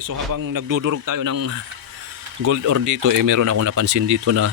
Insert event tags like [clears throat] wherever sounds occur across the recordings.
so habang nagdudurog tayo ng gold ore dito, eh meron ako napansin dito na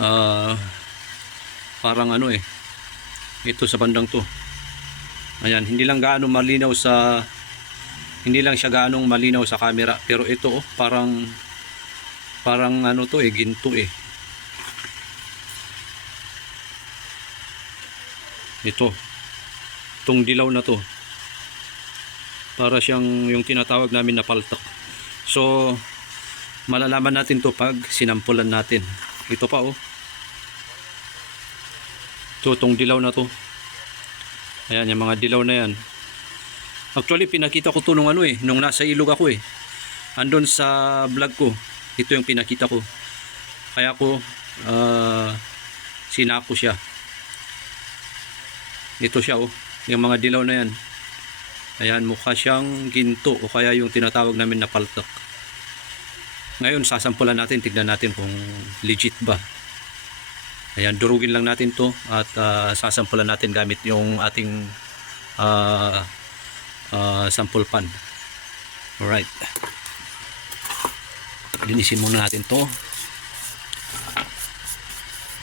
ah, parang ano eh, ito sa bandang to. Ayan, hindi lang gaano malinaw sa hindi lang siya gaano malinaw sa camera, pero ito oh, parang parang ano to eh, ginto eh. Ito. Itong dilaw na to. Para siyang yung tinatawag namin na paltok. So, malalaman natin to pag sinampulan natin. Ito pa oh. Ito, itong dilaw na to. Ayan, yung mga dilaw na yan. Actually, pinakita ko to nung ano eh, nung nasa ilog ako eh. Andun sa vlog ko. Ito yung pinakita ko. Kaya ko ah, sinako siya. Ito siya oh, yung mga dilaw na yan. Ayan, mukha siyang ginto o kaya yung tinatawag namin na paltok. Ngayon, sasampulan natin, tignan natin kung legit ba. Ayan, durugin lang natin to at ah, sasampulan natin gamit yung ating ah, ah, sample pan. Alright. Linisin muna natin to.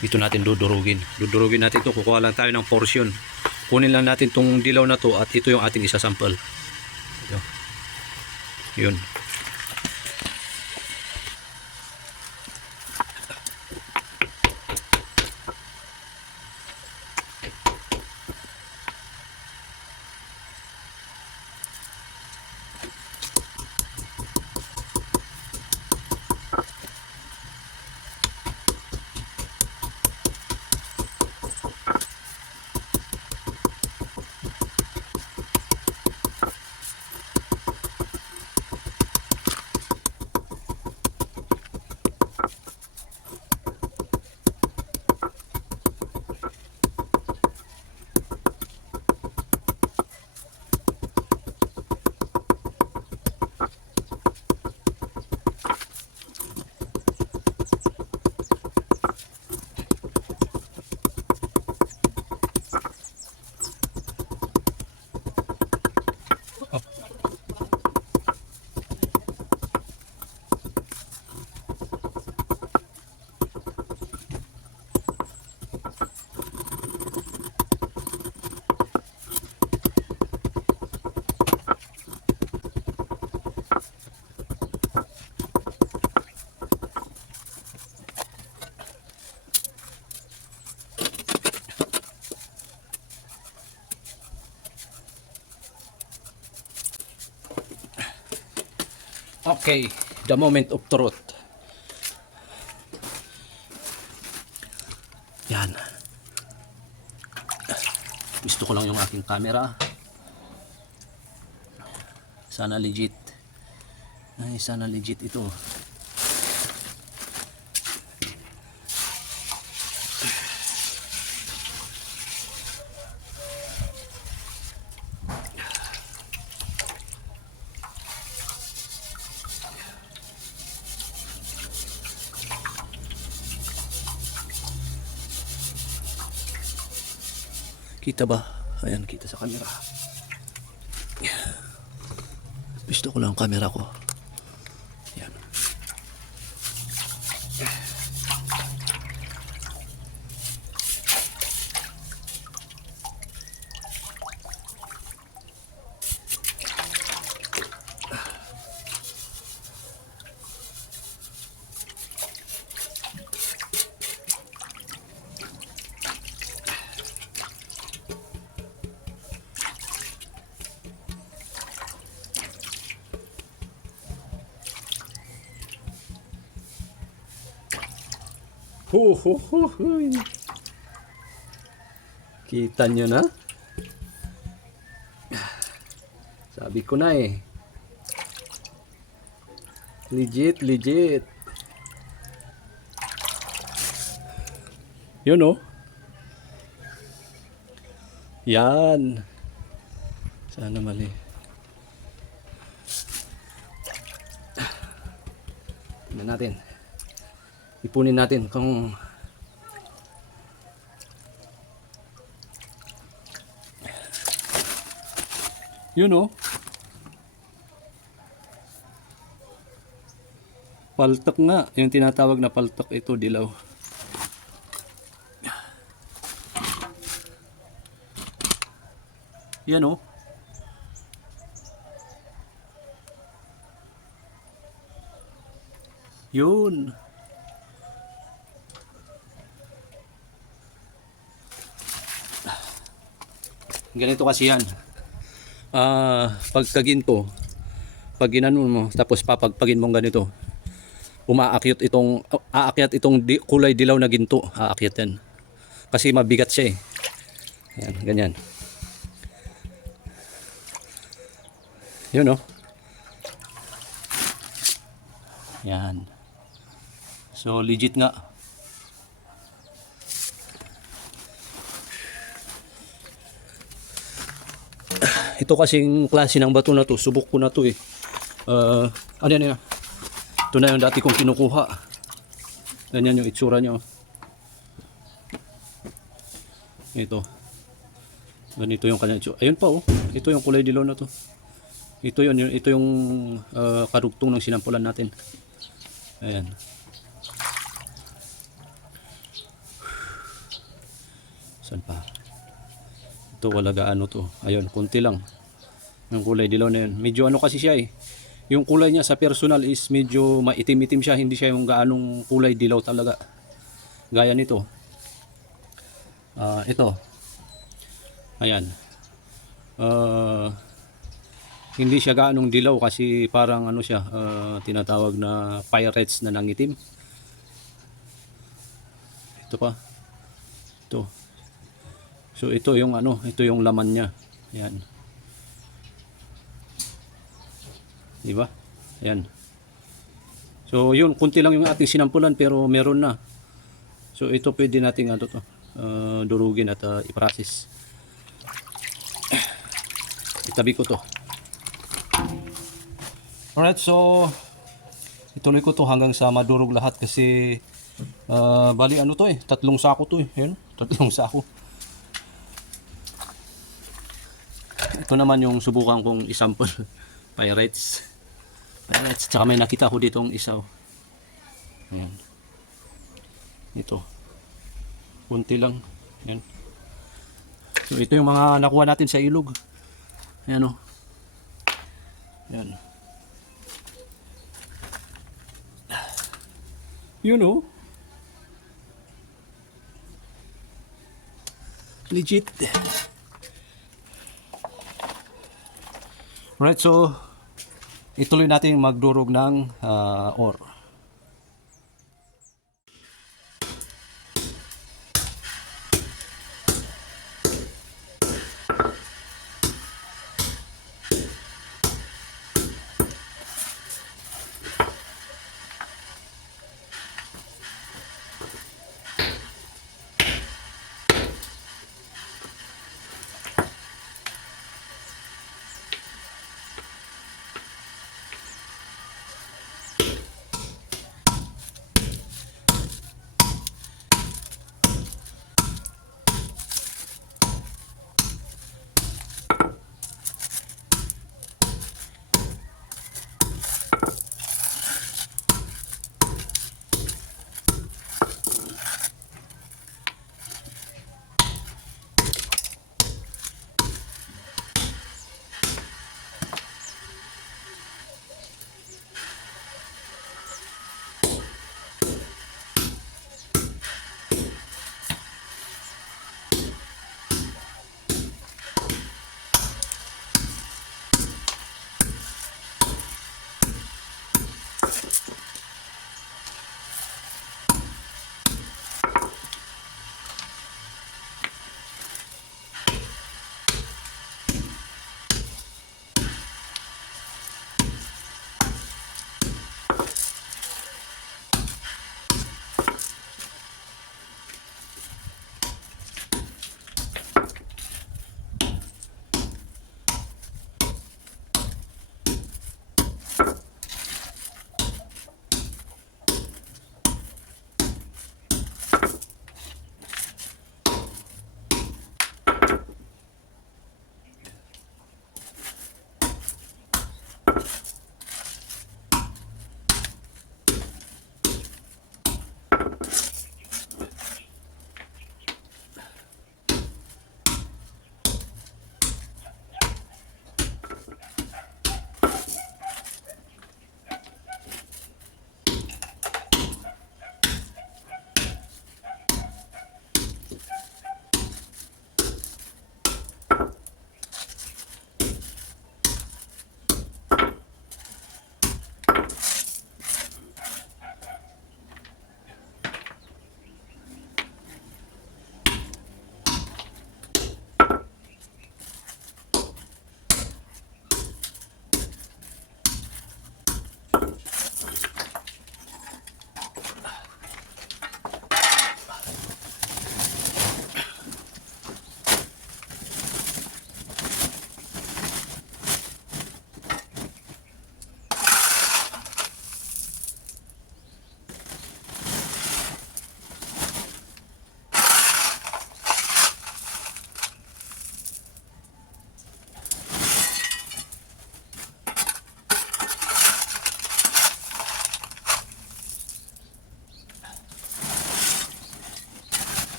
Dito natin dudurugin. Dudurugin natin to. Kukuha lang tayo ng portion. Kunin lang natin tong dilaw na to at ito yung ating isa sample. Ito. Yun. Okay, the moment of truth. Yan. Gusto ko lang yung aking camera. Sana legit. Ay, sana legit ito. Kita ba? Ayan, kita sa camera. Gusto ko lang ang camera ko. Ho, ho, ho. Kita nyo na? Sabi ko na eh. Legit, legit. Yun oh. Yan. Sana mali. Tingnan natin. Ipunin natin kung Yun oh. Paltok nga. Yung tinatawag na paltok ito, dilaw. Yan oh. Yun. Ganito kasi yan. Ah, pagkaginto, pag ginanon mo, tapos papagpagin mong ganito, umaakyat itong, aakyat itong di, kulay dilaw na ginto, aakyat yan. Kasi mabigat siya eh. Yan, ganyan. Yun oh. Yan. So legit nga. Ito kasing klase ng bato na to, subok ko na to eh. Uh, ano yan yan? Ito na yung dati kong kinukuha. Ganyan yung itsura niya. oh. Ito. Ganito yung kanyang itsura. Ayun pa oh. Ito yung kulay dilaw na to. Ito yun, ito yung uh, karugtong ng sinampulan natin. Ayan. Saan pa? Ito wala gaano to. Ayun, kunti lang. Yung kulay dilaw na yun. Medyo ano kasi siya eh. Yung kulay niya sa personal is medyo maitim-itim siya. Hindi siya yung gaanong kulay dilaw talaga. Gaya nito. Ah, ito. Ayan. Ah, hindi siya gaanong dilaw kasi parang ano siya, ah, tinatawag na pirates na nangitim. Ito pa. Ito. So ito yung ano, ito yung laman niya. Yan. Di ba? Yan. So yun, kunti lang yung ating sinampulan pero meron na. So ito pwede nating ano to, ah, durugin at ah, i-process. [clears throat] Itabi ko to. Alright, so ituloy ko to hanggang sa madurog lahat kasi ah, bali ano to eh, tatlong sako to eh. Yan, tatlong [laughs] sako. Ito naman yung subukan kong isample. [laughs] Pirates. Pirates. Tsaka may nakita ko ditong isaw. Ayan. Ito. Kunti lang. Ayan. So ito yung mga nakuha natin sa ilog. Ayan o. Ayan. Yun o. Legit. Right, so ituloy natin magdurog ng ah, ore.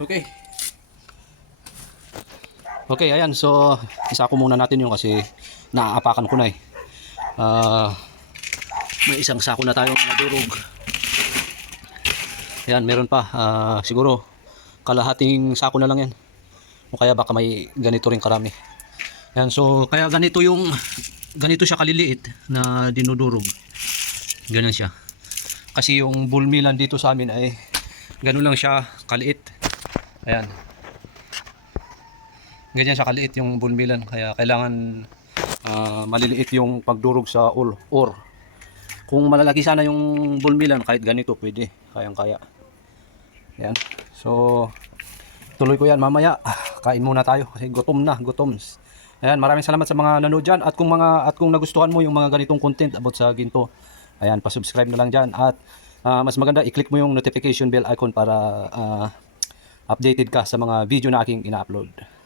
Okay. Okay, ayan. So, isa ko muna natin yung kasi naaapakan ko na eh. Ah, may isang sako na tayong nadurog. Ayan, meron pa. Ah, siguro, kalahating sako na lang yan. O kaya baka may ganito rin karami. Ayan, so, kaya ganito yung, ganito siya kaliliit na dinudurog. Ganyan siya. Kasi yung bulmilan dito sa amin ay ganun lang siya kaliit. Ayan. Ganyan siya kaliit yung bulmilan kaya kailangan ah, maliliit yung pagdurog sa or. or. Kung malalaki sana yung bulmilan kahit ganito pwede. Kayang kaya. Ayan. So tuloy ko yan mamaya. [sighs] Kain muna tayo kasi gutom na, gutom. Ayan, maraming salamat sa mga nanood dyan at kung mga at kung nagustuhan mo yung mga ganitong content about sa ginto, ayan, pa-subscribe na lang diyan at ah, mas maganda i-click mo yung notification bell icon para ah, updated ka sa mga video na aking ina-upload.